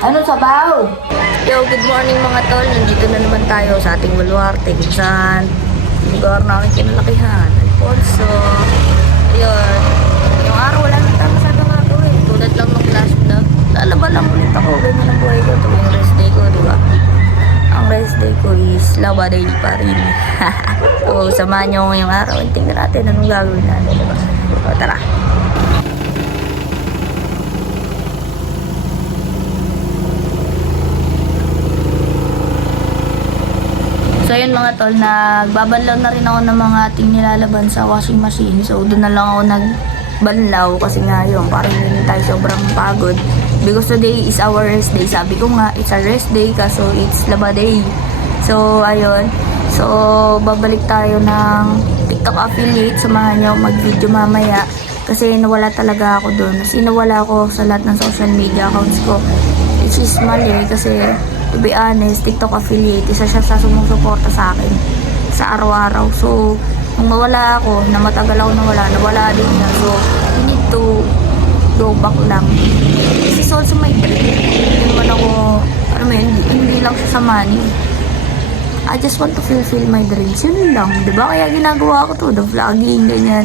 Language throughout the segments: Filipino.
Ano sabaw? Yo, good morning mga tol. Nandito na naman tayo sa ating baluarte kung saan lugar namin kinalakihan. Alfonso. Ayun. Yung araw wala nang tama sa mga ko eh. Tulad lang ng last vlog. Lalaban lang ulit ako. Ganyan ang buhay ko. Ito yung rest day ko, di ba? Ang rest day ko is laba daily pa rin. So, samahan nyo ngayong araw. Tingnan natin anong gagawin natin, di ba? So, tara. So yun mga tol, nagbabanlaw na rin ako ng mga ating nilalaban sa washing machine. So doon na lang ako nagbanlaw kasi nga yun, parang hindi tayo sobrang pagod. Because today is our rest day. Sabi ko nga, it's a rest day kaso it's laba day. So ayun, so babalik tayo ng TikTok affiliate. Samahan nyo mag-video mamaya. Kasi nawala talaga ako doon. Kasi nawala ako sa lahat ng social media accounts ko. Which is mali kasi to be honest, TikTok affiliate, isa siya sa sumusuporta sa akin sa araw-araw. So, nung nawala ako, na matagal ako nawala din niya. So, you need to go back lang. This is also my dream. Hindi naman ako, hindi lang siya sa money. I just want to fulfill my dreams. Yun lang, diba? Kaya ginagawa ko to, the vlogging, ganyan.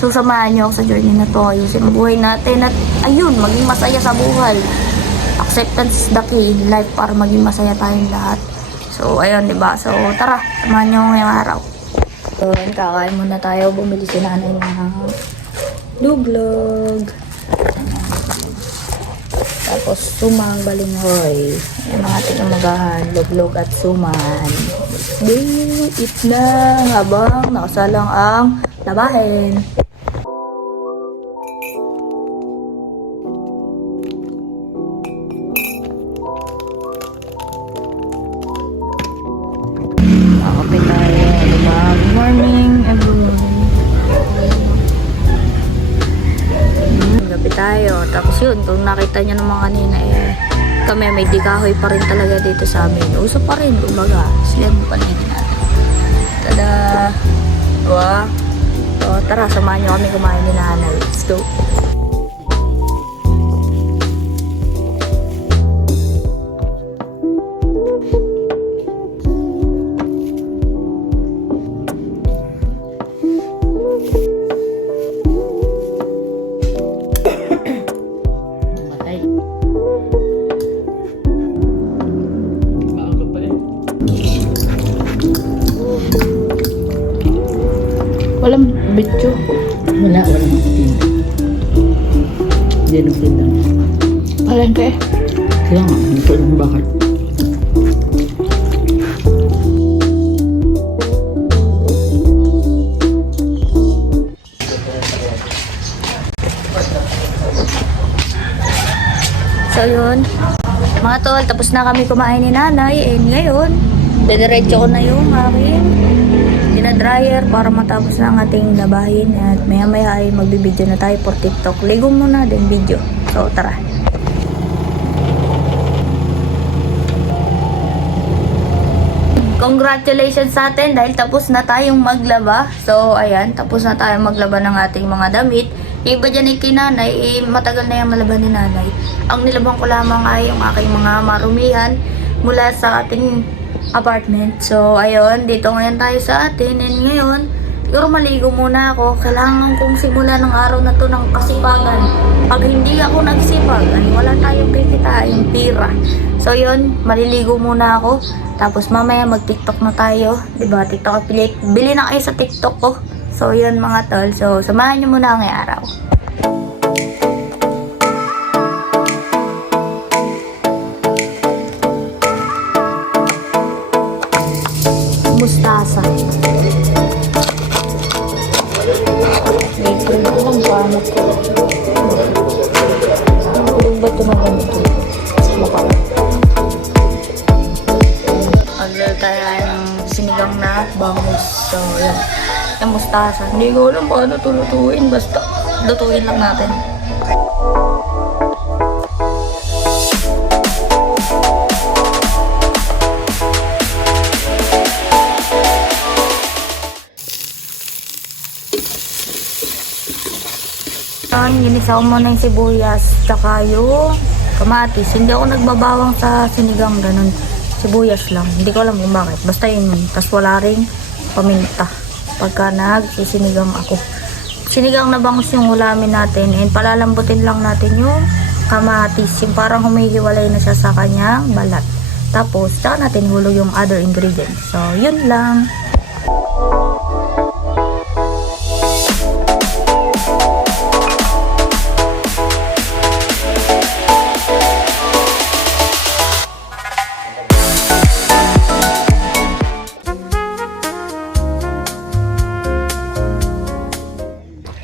So, samahan niyo ako sa journey na to. Ayusin ang buhay natin at ayun, maging masaya sa buhay. Acceptance is the key in life para maging masaya tayong lahat. So, ayun, diba? So, tara, samahan nyo ngayong araw. So, kakain muna tayo. Bumili si nanay ng duglog. Tapos, sumang balinghoy. Yung mga tinamagahan, luglog at suman. Eat na habang nakasalang ang labahin. Good morning everyone. Gabi tayo. Tapos yun, kung nakita nyo naman kanina kami may dikahoy pa rin talaga dito sa amin. Uso pa rin, umaga. Sila mo paligid natin. Tada! Diba? So, tara, samahan nyo kami kumain ni nanay. Let's go! Walang bityo. Walang tinda. Hindi nang tinda. Palengke. Kaya nga, dito ng bakit. So yun, mga tol, tapos na kami kumain ni nanay. And ngayon, didiretso ko na yung aking dinadryer para matapos na ang ating labahin. At maya maya ay magbibideo na tayo for TikTok. Ligo muna din video. So tara. Congratulations sa atin dahil tapos na tayong maglaba. So ayan, tapos na tayong maglaba ng ating mga damit. Iba dyan ay kinanay, matagal na yung malaban ni nanay. Ang nilabang ko lamang ay yung aking mga marumihan mula sa ating apartment. So, ayun, dito ngayon tayo sa atin. And ngayon, siguro maligo muna ako. Kailangan kong simula ng araw na to ng kasipagan. Pag hindi ako nagsipag, ay wala tayong kikitaing pira. So, yun, maliligo muna ako. Tapos, mamaya mag-TikTok na tayo. Diba, TikTok affiliate. Bili na kayo sa TikTok ko. So, yun mga tol. So, samahan nyo muna ngayong araw. Mustasa. Medyo ko lang banat ko. Ang ba ito na ganito? Mukha. Mag-lalo tayo ng sinigang na bangus. So, yan. Yung mustasa. Hindi ko alam paano ito lutuin. Basta lutuin lang natin. Ginisa ko muna yung sibuyas tsaka yung kamatis. Hindi ako nagbabawang sa sinigang ganun. Sibuyas lang. Hindi ko alam kung bakit. Basta yun. Tapos wala ring paminta. Pagka nagsisinigang ako. Sinigang na bangus yung ulamin natin. And palalambutin lang natin yung kamatis. Yung parang humihiwalay na siya sa kanyang balat. Tapos, saka natin hulog yung other ingredients. So, yun lang.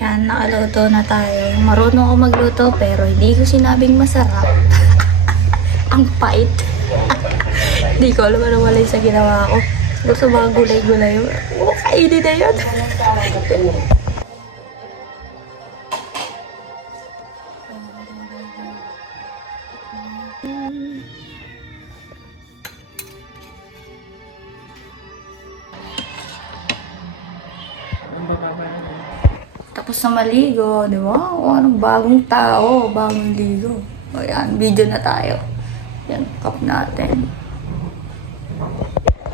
Yan, nakaluto na tayo. Marunong ako magluto pero hindi ko sinabing masarap. Ang pait. Hindi ko alam ano wala sa ginawa ko. Gusto mga gulay-gulay. Kainin na yun. Tapos na maligo, di ba? O anong bagong tao, bagong ligo. O yan, video na tayo. Yan, cup natin.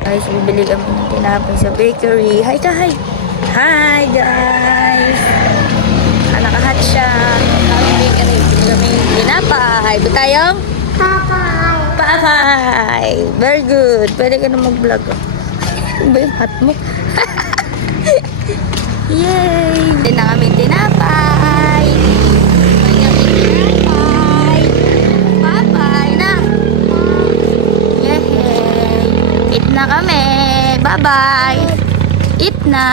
Guys, bibili kami ng tinapay sa bakery. Hi ka, hi! Hi, guys! Nakahat siya. Kami bakery. Bibili kami ng tinapay. Ba tayong? Papay! Papay! Very good. Pwede ka na mag-vlog. Ano ba yung hat mo? Yay! Hindi na kami tinapay! Hindi na kami tinapay! Papay na! Yay! Eat na kami! Bye-bye! Eat na!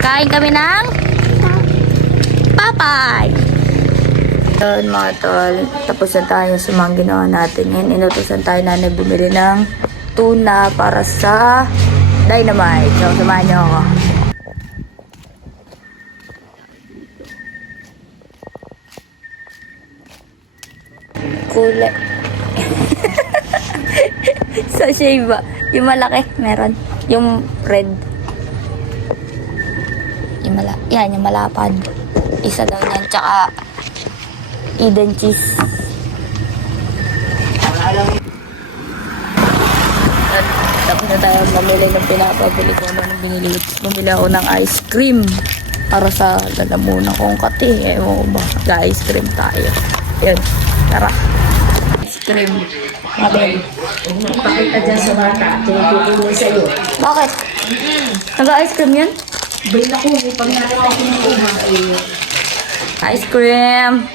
Kain kami ng papay! Yun mga tol, tapos na tayo sa mga ginawa natin. Ngayon, inutusan tayo na bumili ng tuna para sa dynamite. So, samahan niyo ako. Kulay. Sa Sheba. Yung malaki, meron. Yung red. Yan, yung malapad. Isa daw yan. Tsaka Eden cheese. Tapos na tayo mamili ng pinapabili ko ng binili. Bumili ako ng ice cream para sa lalamunan kong kati. Ewan ko ba, ga-ice cream tayo. Yan, tara. Ice cream. Mabel. Pakita dyan sa bata. Tinutulong sa'yo. Bakit? Nag-ice cream yan? Bay na ko, pag nakita ko ng uma. Ice cream.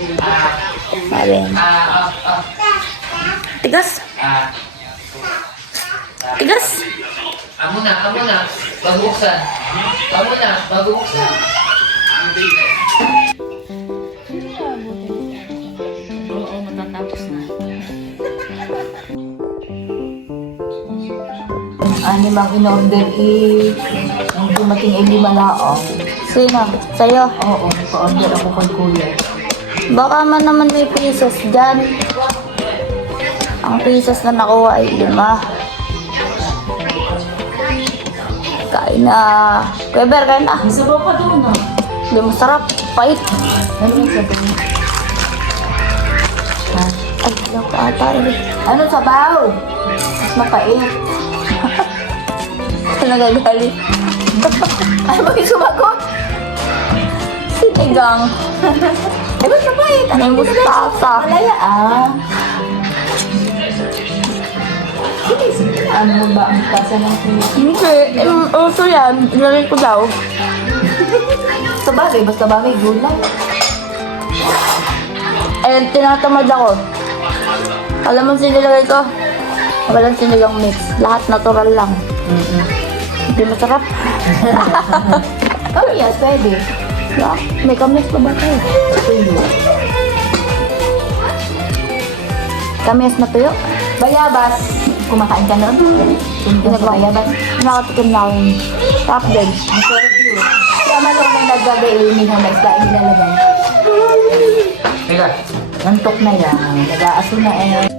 Mabel. Tigas? Tigas? Amo na, magbuksan. Amo na, magbuksan. Oo, matatapos na. Anim ang in-order ang dumating ay 5 laong. Sino? Sa'yo? Oo, pa-order ako kay kuya. Baka man naman may pesos dyan. Ang pesos na nakuha ay 5. Kain na. Kuya Ber, kain na. May sabaw pa doon ah. Hindi masarap. Pait. Ano yung sabaw? Ha? Ay, lang pa ata. Ano sabaw? Mas mapait. Nagagalit. Ano ba yung sumagot? Sinigang. Eh, ba't mapait? May mustasa. Malaya ah. Sige, ano ba ang tasa ng kuya? Hindi. Uso yan. Ilagay ko daw. Sa bagay, basta bagay, gulay. Eh, tinatamad ako. Alam mo sinilagay ko? Walang sinigang mix. Lahat natural lang. Hindi masarap. Oh yes, pwede. Yeah. May kamis pa ba tayo? Kamis na tuyo? Bayabas. Kumakain ka nun? Sinigang sa bayabas. Nakatikim na akong top din. Masarap yun. Kaya malong na nagagainin ng isda nilalagay. Teka. Nantok na yan. Nag-aaso na eh.